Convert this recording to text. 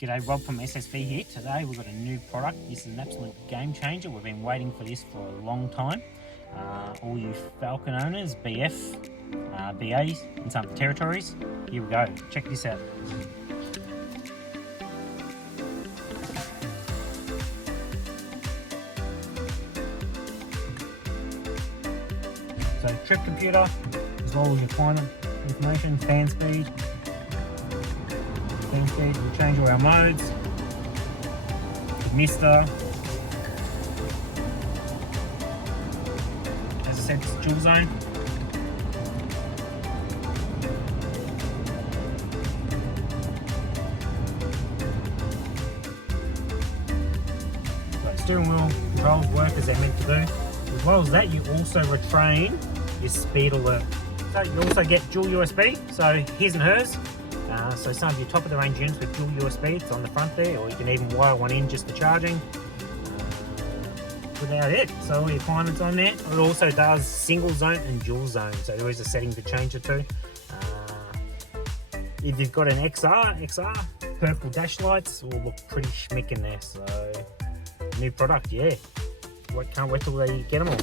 G'day, Rob from SSV here. Today we've got a new product. This is an absolute game changer. We've been waiting for this for a long time. All you Falcon owners, BF, BAs in some of the territories, here we go. Check this out. So trip computer, as well as your climate information, fan speed. We'll change all our modes, mister, as I said, it's dual zone. So steering wheel controls work as they're meant to do. As well as that, you also retrain your speed alert. So you also get dual USB, so his and hers. So some of your top of the range units with dual USB, it's on the front there, or you can even wire one in just for charging. Without it, so all your climate's on there. It also does single zone and dual zone, so there is a setting to change it to. If you've got an XR, purple dash lights will look pretty schmick in there. So new product, yeah. Can't wait till they get them all.